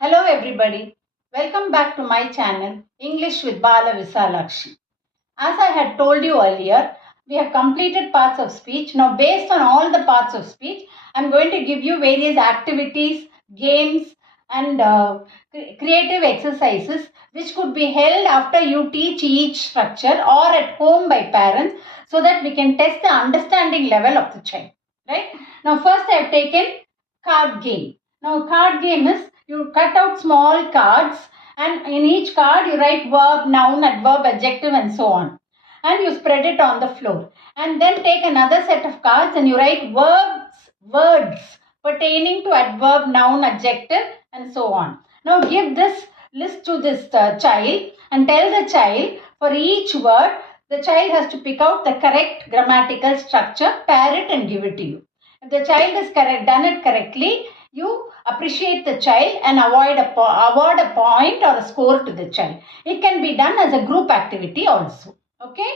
Hello everybody. Welcome back to my channel English with Bala Visalakshi. As I had told you earlier, we have completed parts of speech. Now based on all the parts of speech, I am going to give you various activities, games and creative exercises which could be held after you teach each structure or at home by parents so that we can test the understanding level of the child. Right? Now first I have taken card game. Now card game is you cut out small cards and in each card you write verb, noun, adverb, adjective and so on. And you spread it on the floor. And then take another set of cards and you write words pertaining to adverb, noun, adjective and so on. Now give this list to this child and tell the child for each word the child has to pick out the correct grammatical structure, pair it and give it to you. If the child has done it correctly, you appreciate the child and award a point or a score to the child. It can be done as a group activity also. Okay.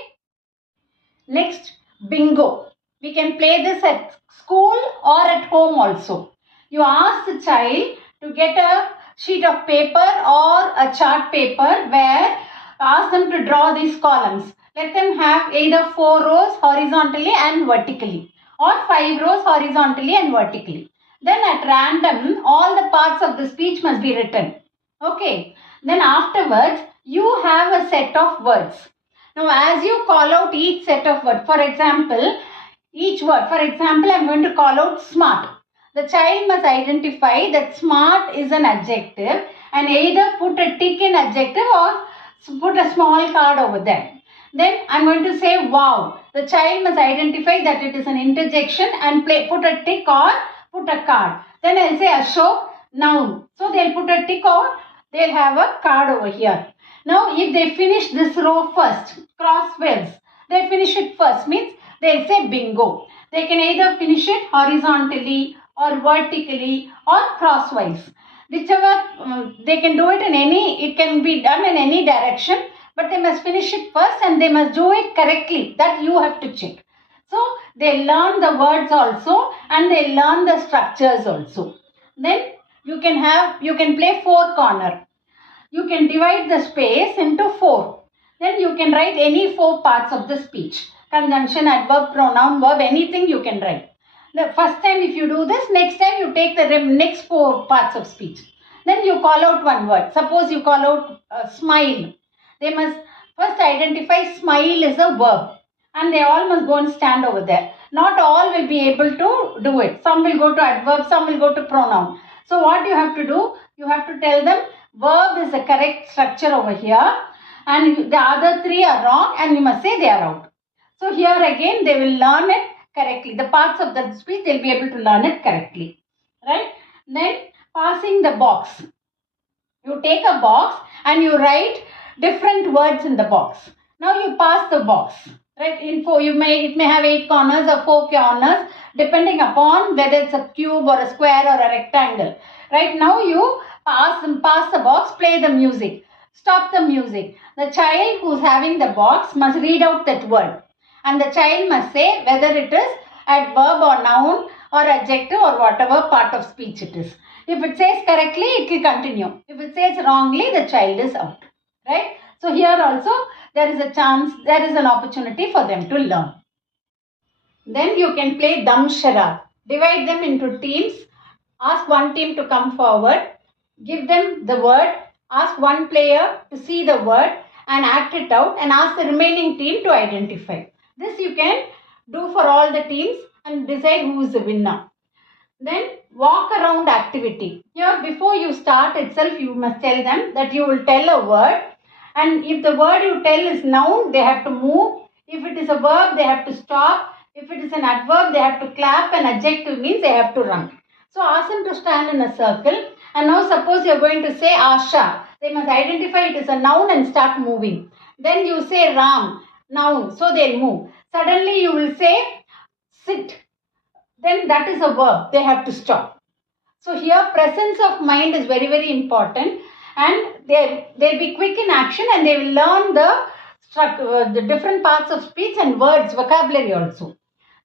Next, bingo. We can play this at school or at home also. You ask the child to get a sheet of paper or a chart paper where ask them to draw these columns. Let them have either 4 rows horizontally and vertically or 5 rows horizontally and vertically. Then at random, all the parts of the speech must be written. Okay. Then afterwards, you have a set of words. Now, as you call out each set of words, for example, each word, for example, I am going to call out smart. The child must identify that smart is an adjective and either put a tick in adjective or put a small card over there. Then I am going to say wow. The child must identify that it is an interjection and put a tick or put a card. Then I will say Ashok, noun. So they will put a tick or they will have a card over here. Now if they finish this row first, crossways, they finish it first means they will say bingo. They can either finish it horizontally or vertically or crosswise. Whichever they can do it in any, it can be done in any direction, but they must finish it first and they must do it correctly. That you have to check. So they learn the words also and they learn the structures also. Then you can play 4 corner. You can divide the space into 4. Then you can write any 4 parts of the speech. Conjunction, adverb, pronoun, verb, anything you can write. The first time if you do this, next time you take the next 4 parts of speech. Then you call out one word. Suppose you call out smile. They must first identify smile is a verb. And they all must go and stand over there. Not all will be able to do it. Some will go to adverb, some will go to pronoun. So what you have to do, you have to tell them verb is the correct structure over here and the other 3 are wrong and you must say they are out. So here again they will learn it correctly. The parts of the speech they will be able to learn it correctly. Right? Then passing the box. You take a box and you write different words in the box. Now you pass the box. Right? It may have 8 corners or 4 corners depending upon whether it's a cube or a square or a rectangle. Right? Now you pass the box, play the music. Stop the music. The child who's having the box must read out that word. And the child must say whether it is adverb or noun or adjective or whatever part of speech it is. If it says correctly, it will continue. If it says wrongly, the child is out. Right? So here also there is a chance, there is an opportunity for them to learn. Then you can play Dam Charade. Divide them into teams. Ask one team to come forward. Give them the word. Ask one player to see the word and act it out and ask the remaining team to identify. This you can do for all the teams and decide who is the winner. Then walk around activity. Here before you start itself you must tell them that you will tell a word and if the word you tell is noun they have to move. If it is a verb they have to stop. If it is an adverb they have to clap and adjective means they have to run. So ask them to stand in a circle and now suppose you are going to say Asha. They must identify it as a noun and start moving. Then you say Ram, noun, so they will move. Suddenly you will say sit. Then that is a verb. They have to stop. So here presence of mind is very, very important and they'll be quick in action and they will learn the different parts of speech and words, vocabulary also.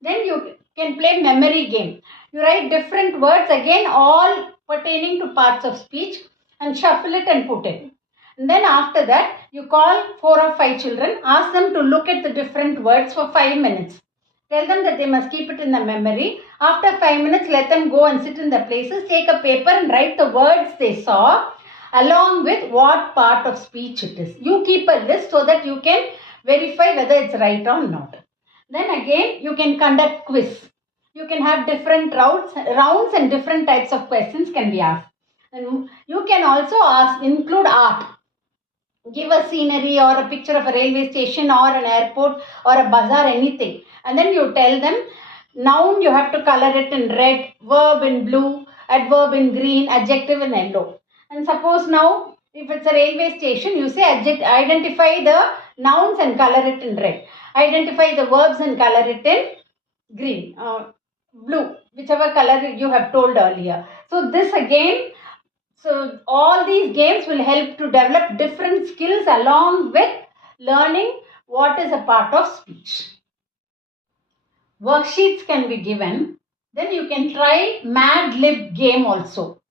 Then you can play memory game. You write different words again all pertaining to parts of speech. and shuffle it and put it. And then after that, you call 4 or 5 children, ask them to look at the different words for 5 minutes. Tell them that they must keep it in the memory. After 5 minutes, let them go and sit in the places, take a paper and write the words they saw along with what part of speech it is. You keep a list so that you can verify whether it's right or not. Then again, you can conduct quiz. You can have different rounds and different types of questions can be asked. And you can also include art. Give a scenery or a picture of a railway station or an airport or a bazaar, anything. And then you tell them, noun you have to color it in red, verb in blue, adverb in green, adjective in yellow. And suppose now, if it's a railway station, you say identify the nouns and color it in red. Identify the verbs and color it in green, blue, whichever color you have told earlier. So this again, so all these games will help to develop different skills along with learning what is a part of speech. Worksheets can be given. Then you can try Mad Lib game also.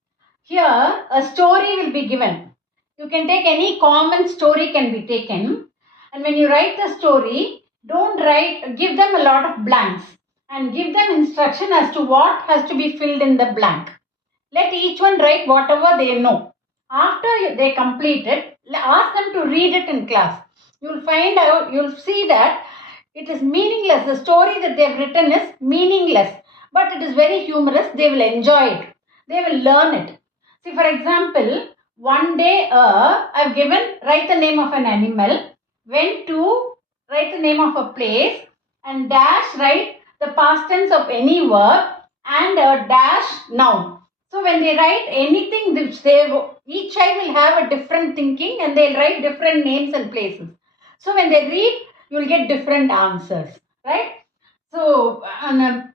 Here a story will be given. You can take any common story can be taken. And when you write the story, give them a lot of blanks and give them instruction as to what has to be filled in the blank. Let each one write whatever they know. After they complete it, ask them to read it in class. You'll see that it is meaningless. The story that they have written is meaningless, but it is very humorous. They will enjoy it. They will learn it. See, for example, one day I've given, write the name of an animal, went to, write the name of a place, and dash, write the past tense of any verb and a dash noun. So when they write anything, each child will have a different thinking and they'll write different names and places. So when they read, you'll get different answers, right? So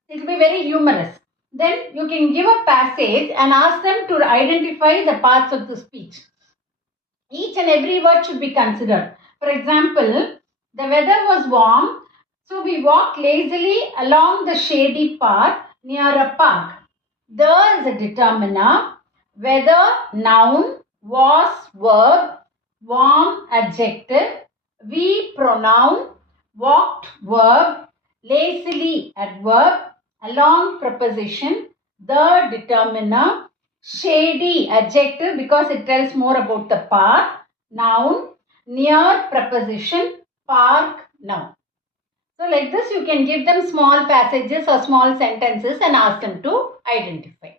it will be very humorous. Then you can give a passage and ask them to identify the parts of the speech. Each and every word should be considered. For example, the weather was warm, so we walked lazily along the shady path near a park. The is a determiner, weather noun, was verb, warm adjective, we pronoun, walked verb, lazily adverb, along preposition, the determiner, shady adjective because it tells more about the path, noun, near preposition, park noun. So like this you can give them small passages or small sentences and ask them to identify.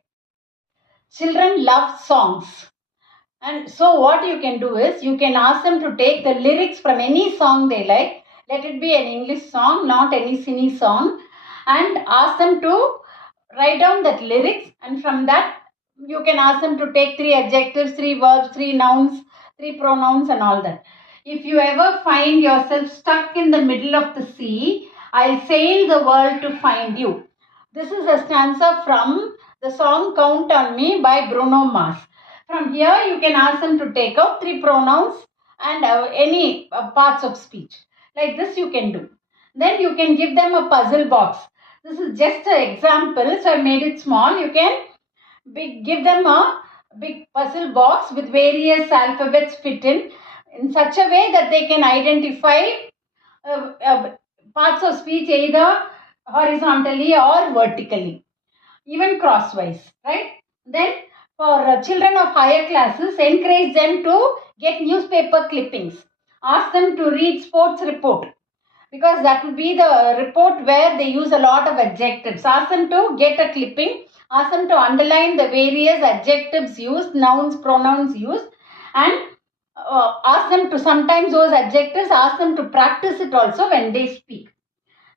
Children love songs. And so what you can do is you can ask them to take the lyrics from any song they like. Let it be an English song, not any cine song. And ask them to write down that lyrics, and from that you can ask them to take 3 adjectives, 3 verbs, 3 nouns, 3 pronouns and all that. If you ever find yourself stuck in the middle of the sea, I'll sail the world to find you. This is a stanza from the song Count on Me by Bruno Mars. From here you can ask them to take out 3 pronouns and any parts of speech. Like this you can do. Then you can give them a puzzle box. This is just an example, so I made it small. You can give them a big puzzle box with various alphabets fit in such a way that they can identify parts of speech either horizontally or vertically, even crosswise, right? Then for children of higher classes, encourage them to get newspaper clippings. Ask them to read sports report, because that will be the report where they use a lot of adjectives. Ask them to get a clipping. Ask them to underline the various adjectives used, nouns, pronouns used, and ask them to sometimes those adjectives, ask them to practice it also when they speak.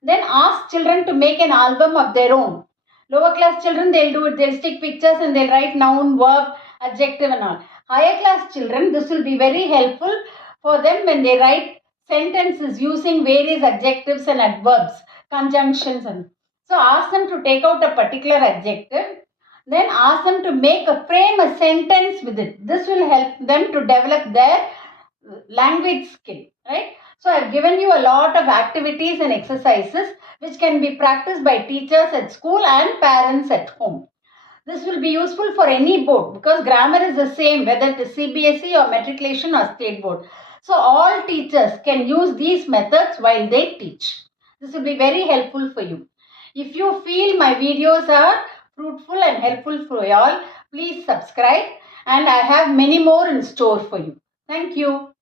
Then ask children to make an album of their own. Lower class children, they'll do it. They'll stick pictures and they'll write noun, verb, adjective and all. Higher class children, this will be very helpful for them when they write sentences using various adjectives and adverbs, conjunctions. And so ask them to take out a particular adjective. Then ask them to frame a sentence with it. This will help them to develop their language skill, right? So I've given you a lot of activities and exercises which can be practiced by teachers at school and parents at home. This will be useful for any board because grammar is the same whether it is CBSE or matriculation or state board. So all teachers can use these methods while they teach. This will be very helpful for you. If you feel my videos are fruitful and helpful for you all, please subscribe, and I have many more in store for you. Thank you.